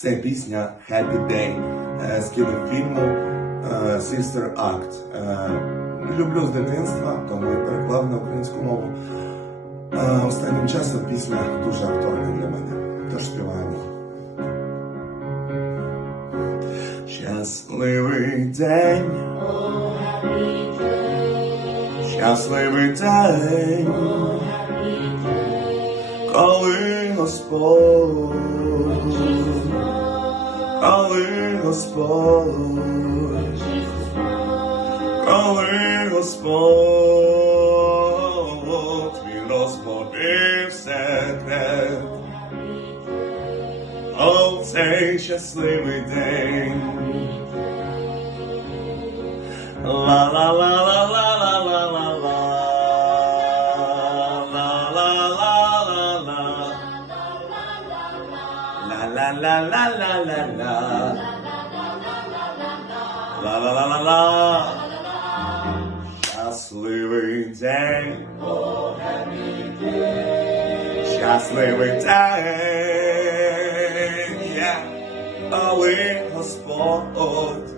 Це пісня Happy Day е, з кінофільму е, Sister Act. Е, Люблю з дитинства, тому і переклав на українську мову. Останнім часом пісня дуже актуальна для мене. Тож співаємо. Щасливий день. Щасливий день, коли Господь, коли Господь, коли Господь, він розповів секрет. О, цей щасливий день. La La la la la la la la La la la la la Щасливий день Щасливий день yeah. Але Господь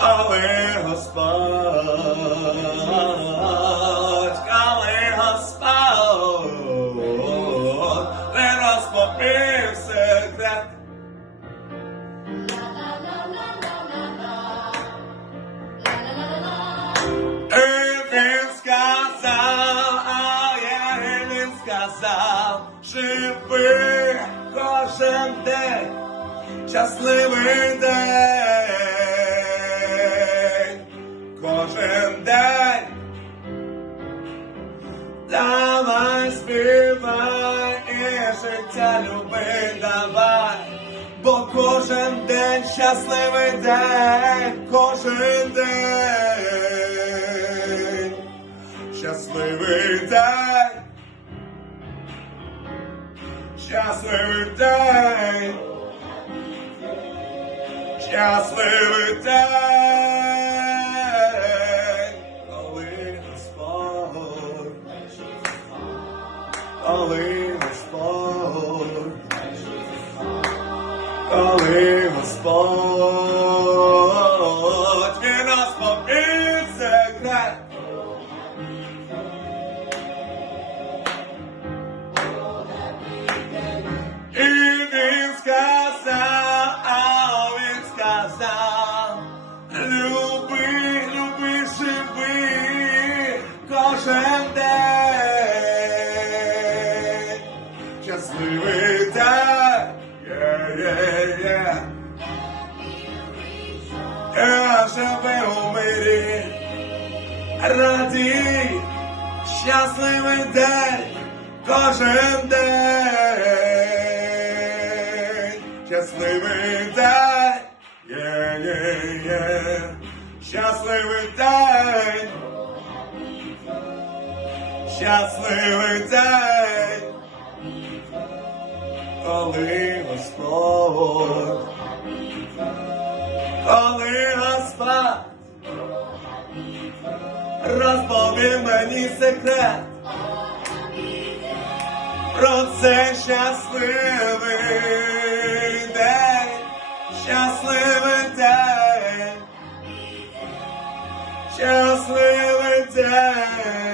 але Господь, consacrar. Eles casal, ai, eles casal, живи кожен день, щасливий день, кожен день. Давай спи. Життя люби давай, бо кожен день щасливий день, кожен день, щасливий день, щасливий день, щасливий день, коли Господь, він нас попів секрет. І він сказав, а він сказав, люби, люби, живи кожен день. Щасливий день, Yeah, yeah, yeah. Yeah, Шабеомери, ради, щасливий день, кожен день, щасливий день, yeah, yeah, yeah. щасливий день, щасливий день. коли Господь, коли мені секрет, про це щасливий день, щасливий день, щасливий день.